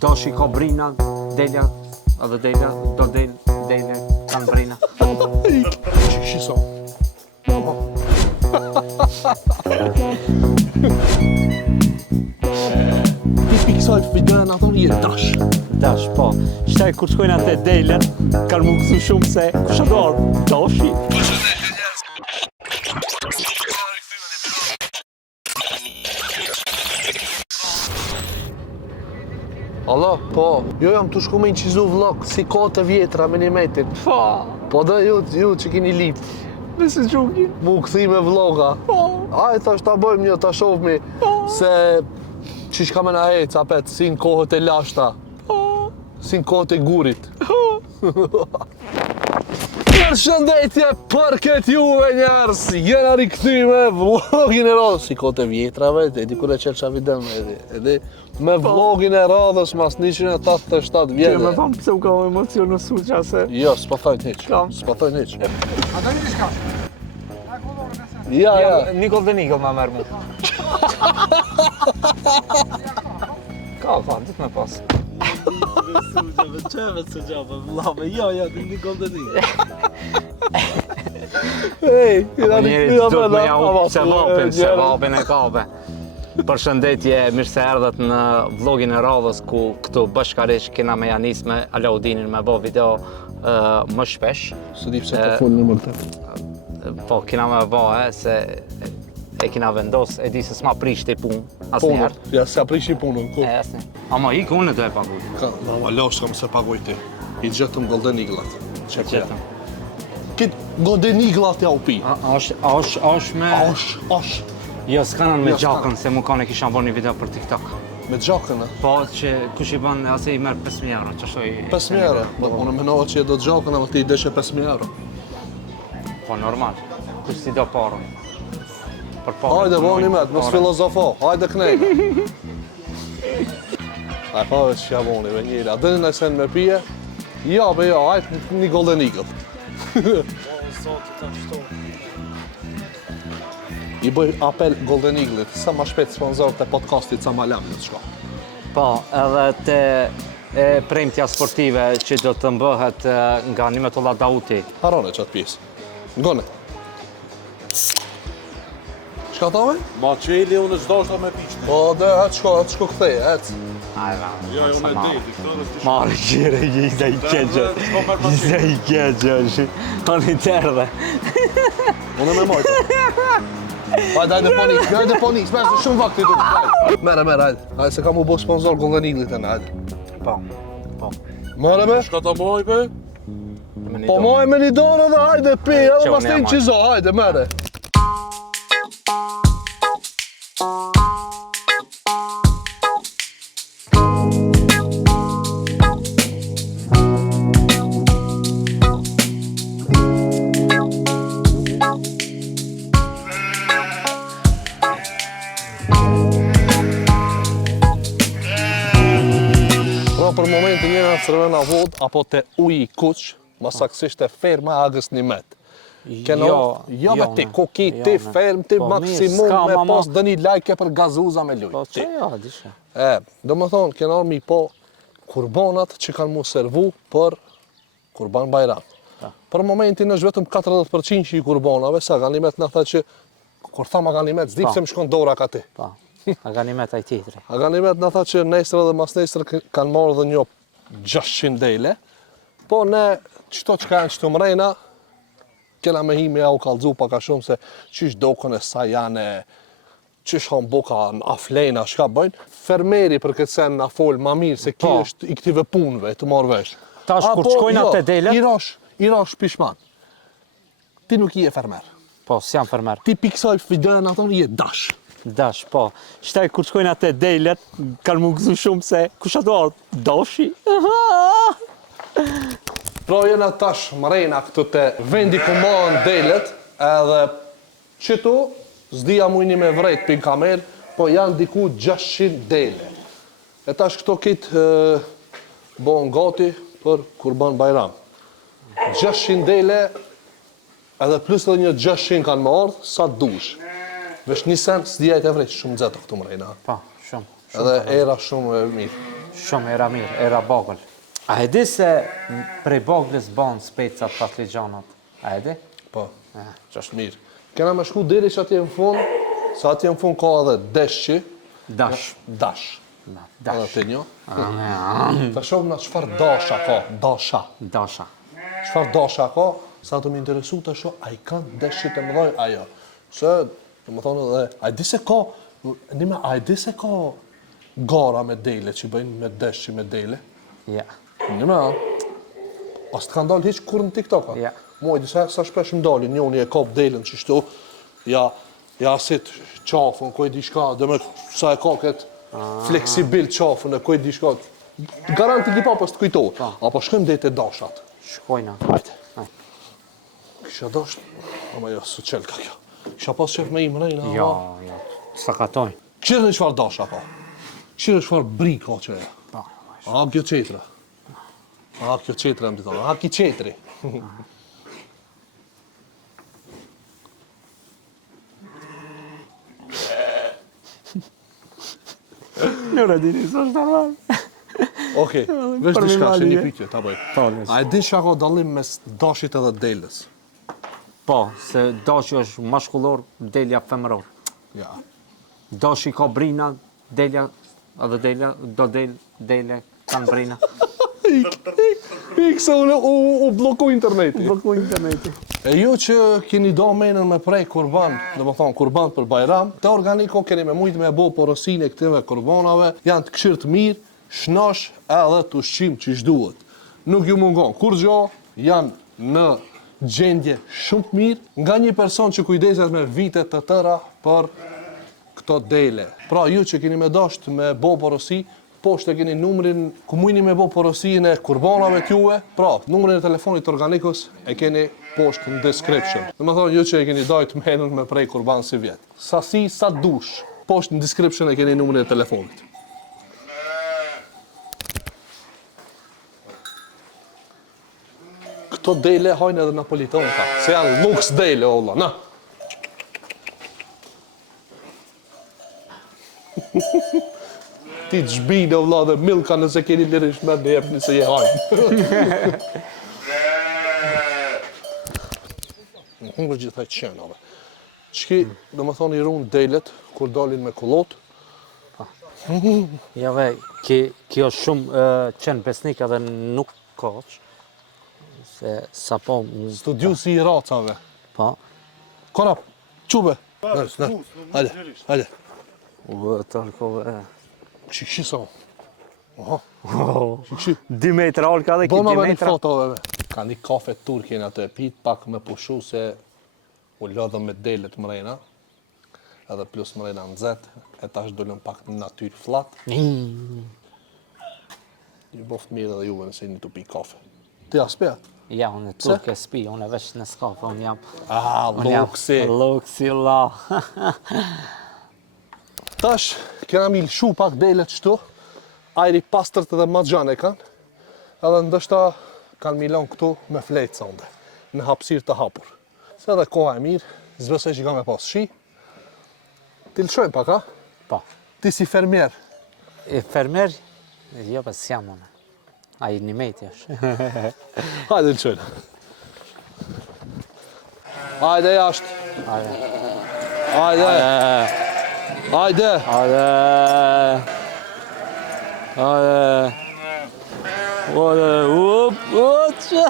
Doshi ka brina, delja, edhe delja, do delja, kanë brina. Që son? Ti piksoj videon ato je dash. Dash, po. Shtaj kur shkojnë atë delën, kanë më gëzu shumë se kusha do ardhë, Doshi. Allo, po, jo jam të shku me incizu vlog, si kote vjetra me një metin. Po dhe ju që kini lip. Nëse gjukin. Mu këthi me vloga. Ajë thash ta bëjmë një, ta shofmi se qish ka me na hec, apet, si në kohët e lashta. Si në kohët e gurit. Përshëndetje për këtë juve njerës, jena rikëthy me vlogin e radhës, si kote vjetrave,edi kur e qelë qa videon, edhe me vlogin e radhës mas 187 vjetë. Që me thamë pëse u ka emocionu su qase. Jo, s'pa thojnë hiq, s'pa thojnë hiq. A do një një shka? Ja. Nikol dhe Nikol ma merë mu. Ka, dit me pas. Qeve sugjave, vlave, jo, ti Nikol dhe Nikol. Ej, Apo njerit do të me ja se vapin e kape. Përshëndetje, mirë se erdhët në vlogin e radhës ku këtu bashkërisht kena me Janis me Alaudinin me bo video më shpesh. Së di pse të folë në mërtet. Po, kena me bo, se e kena vendos, e di se s'ma prish të punë, asnjëherë. Ja, se aprish i punën, ku? Asnjë. Ama ik unë do e paguaj. Alo, s'kam se pagoj ti. I gjetëm Golden Eaglat. Gjetëm. Kitë Golden Eaglat ja u pi. Ash me... Ash. Jo, s'kanan me Jo, gjakën, se mu kanë e kisha bo një video për TikTok. Me gjakën, e? Po, që kush i ban, ase i merë 5.000 euro, që shoj... 5.000 euro. Unë menova që do të gjakën, ama ti i deshe 5.000 euro. Po, normal. Kush ti do parën. Për parën. Hajde, bo një met, mos filozofo. Hajde knejme. A pa veç që javoni, me njëri. A dëni në sen me pije? Ja, be ja, hajde një Golden Eagle. I bëj apel Golden Eagle-it, sa ma shpet sponsor të podcastit, sa ma lamë në të shko. Po, edhe të premtja sportive që do të mbëhet nga Nimetullah Dauti. Harone qatë pjesë. Ngone. Shka thove? Ma qeli unë qdo është me pishtë. Po, dhe, atë shko këthej, atë. Jo, unë e deti, këto është të Marë qire, gjitha i keqë. Gjitha i keqë, Toni tërde. Unë me mojtë. Hajde po nis, me shumë vakti tu. Mere, hajde. Hajde, se kam u bo sponsor Golden Eagle-it e në, hajde. Po. More me? Shka ta moj, be? Po moj me një dorë dhe hajde pi, edhe mas të një qizo, hajde, mere. Për momentin njëna të sërvena vod, apo të uj i kuq, ma saksisht e ferma agës një met. Jo me ti, koki, ti ferm, ti maksimum me pas dë një lajke për gazuza me luj. Po, që jo, disha. Do më thonë, kena mi po kurbanat që kanë mu servu për kurban Bajram. Për momentin është vetëm 40% që i kurbanave, sa Ganimet në tha që, kur tha ma Ganimet, zdi pse më shkon dora ka ti. A Ganimet aj tjetëri. A Ganimet në tha që nesër dhe mas nesër kanë marrë dhe një 600 dele, po ne qëto që ka janë qëto mrejna, kena me himi ja u kalëzu paka shumë se qysh dokën e sa janë, qysh hanë boka në aflejna, shka bëjnë. Fermeri për këtë sen në folë ma mirë se ki është i këtive punëve të marrë vesh. Tash kur qkojnë atë delet? I rash pishman. Ti nuk i e fermer. Po, s'jam fermer. Ti piksoj videon aton i e dash. Dash, po. Shtaj kur qkojnë atë delet, kanë më gëzu shumë se kusha do ardhë, Doshi. Pra jena tash mrejna këtu të vendi ku mahen delet, edhe qëtu zdia mujni me vrejt pin kamel, po janë diku 600 dele. E tash këto kitë bohen gati për kurban Bajram. 600 dele, edhe plus edhe një 600 kanë më ardhë, sa dush. Vesh një sen, s'dija e të vrejt shumë zetë këtu mrejna. Po, shumë. Edhe era shumë mirë. Shumë era mirë, era bagël. A e di se prej bagëlës banë specat patligjanat? A e di? Po, që është mirë. Kena me shku deri që atje në fund, sa atje në fund ka edhe deshqi. Dash. Dash. Edhe Dash. të një. Ta shohim na çfarë dasha ka, dasha. Dasha. Çfarë dasha ka, sa të më interesu të shoh, a i kanë deshqit e mëdhoj, ajo. Se, të më thonë edhe, a i di se ka, a i di se ka gara me dele që bëjnë me deshqi me dele? Ja. Nime, as të kanë dalë hiç kur në TikTok, Ja. Moj, disa sa shpesh më dalin, njoni e kap delen që shtu, ja sit qafën, koj di shka, dhe me sa e ka këtë fleksibil qafën e koj di shka, garanti ki pa pas të kujtohet, apo shkojmë deri te dashat. Shkojna. Hajde. Kisha dash, ama jo, së qelë ka kjo. Kisha pas qef me i mrejnë, Ja, ja. Sakatojnë. Këshirë në qëfar dasha ka? Këshirë në qëfar bri ka që e? A, kjo qetra. A, kjo qetra më të thonë. A, ki qetri. Njëra dini, së është normal. Okej, veç Për mi diçka, mali, që një e? pyetje, ta bëj. Tonis. A e di çka ka dallim mes dashit edhe delës? Po, se dashi është mashkullor, delja femëror. Ja. Dashi ka brina, delja, edhe delja, do delja kanë brina. Ikse u bloku interneti. Bloku interneti. E ju që keni do menën me prej kurban, dhe më thonë kurban për Bajram, të organiko keni me mujtë me bo porosin e këtive kurbanave, janë të këshirë të mirë, shnash edhe të ushqim që shduhet. Nuk ju mungon kur gjo, janë në gjendje shumë të mirë, nga një person që kujdeset me vitet të tëra për këto dele. Pra ju që keni me dasht me bo porosi, poshtë e keni numrin ku mujni me bo porosin e kurbanave t'juve, pra numrin e telefonit të organikos e keni poshtë në description. Dhe më thonë ju që e keni dajt menën me prej kurban si vjetë. Sasi sa dush, poshtë në description e keni numrin e telefonit. Këto dele hajnë edhe napolitanka, se janë luks dele, olla, na. Ti të zhbine, vlla, dhe milka nëse keni lirish me në jepni se je hajnë. Në hungër gjithaj qenave. Qki, dhe më thonë i runë delet, kur dalin me kullot. Ja ve, kjo shumë qenë besnik edhe nuk koq, se sa po... Studiusi i racave. Po. Kona, qube. Nërës, hajde, hajde. U, tërkove... Qikshi sa. Aha, qikshi. 2 metra olka dhe ki 2 Bona me një metra. fotove. Ka një kafe turkin atë e pit, pak me pushu se u lodhëm me delet mrena, edhe plus mrena në zet, e tash dollëm pak në natyrë flat. Një boft mirë edhe juve nëse një të pi kafe. Ti aspeja? Ja, unë e turke spi, unë e veç në skafe, unë jam... Ah, luksi. Luksi, la. Tash, kena mi lëshu pak delet qëtu, ajri pastërt edhe ma gjane kanë, edhe ndështa kanë milon këtu me flejtë sonde, në hapësirë të hapur. Se edhe koha e mirë, zbesoj që ka me pas shi. Ti lëshojmë pak, a? Po. Ti si fermier. E fermer? Jo, pas jam unë. A i një mejti është. Hajde lëshojnë. Hajde jashtë. Hajde. Hajde. Hajde. Hajde. Hajde. Hajde. Up, që.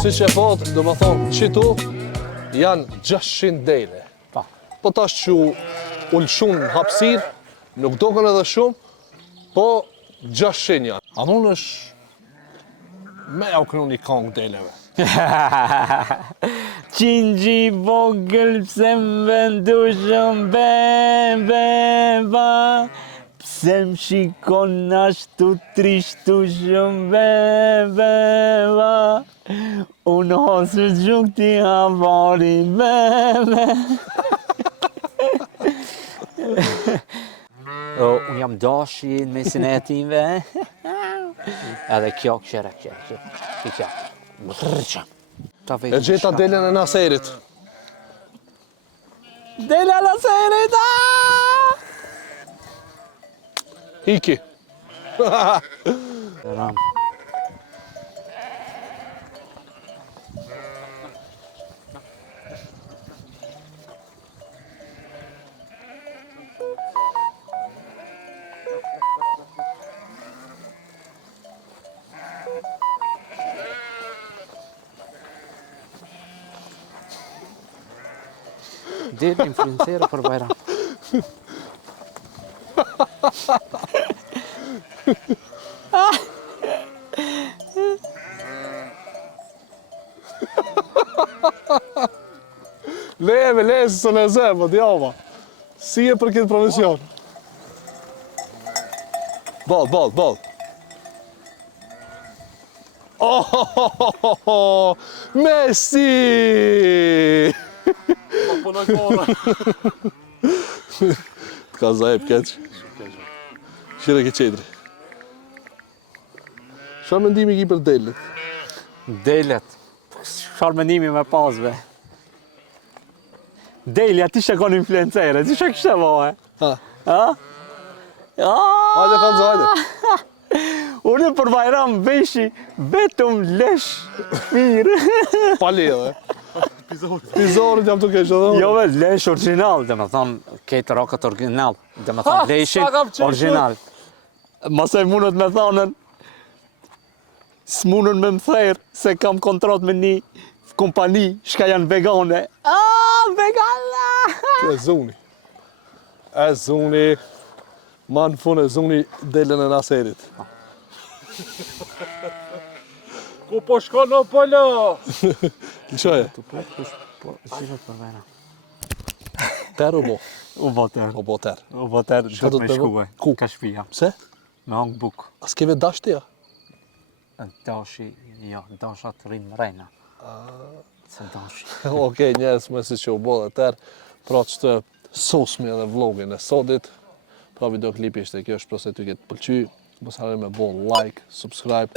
Si që e pot, do më thonë, qitu janë 600 dele. Pa. Po tash që u lëshun hapsir, nuk doken edhe shumë, po 600 janë. A mund është me au kënu një kongë deleve. Qingji vogël pse më vendushëm ba. Se më shikon ashtu trishtu shumë beba, unë hosë gjuk ti havari bebe. Unë jam dashi në mesin e timve. Edhe kjo këshere. Kjo. E gjeta Delën e Naserit. Dela Naserit! Hiki. Ram. Del influencero për Bajram. Leje se së në zemë, djava. Si e për këtë profesion? Ball. Oh, Messi! Po në kora. T'ka zajep keq. Shire ke qetri. Qa mendimi ki për Delët? Delet. Çfarë mendimi me pasve? Delja ti shakon influencere, ti shak kështë vohe? Ha? Hajde, Fanzo, hajde. Unë për Bajram veshi vetëm lesh mirë. Pali edhe. Pizorit jam të keq, edhe? Jo ve, lesh original, dhe me thonë, kejtë rokat original, dhe me thonë, leshin original. Masaj mundet me thonën, s'munën me më thërë, se kam kontrat me një kompani, shka janë vegane. Vegana! E zuni. Ma në fund e zuni Delën e Naserit. Ku po shko në pëllë? Lëshoje? Ter u bo? U boter. O bo ter. U boter, Shka do do të me të shkuve. Ku? Ka shpia. Pse? Me hangë buk. A s'keve dash tija? Dashi, jo, dasha të rinë rejna. Se dashi. Okej, njerës me si që u bo dhe ter, pra që të sosmi edhe vlogin e sotit, pra videoklipi ishte kjo, shpresoj të ketë pëlqy, mos harroni me bo like, subscribe,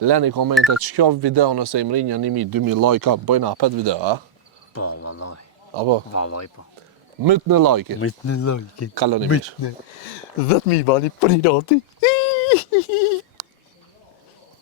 leni komente ç'kjo video nëse i mrin 1000-2000 like-a, bëjna 5 video, a? Po, vallaj. Apo? Vallaj, po. Myt në like-in. Myt në like. Kaloni mirë. 10.000 bani për i rati.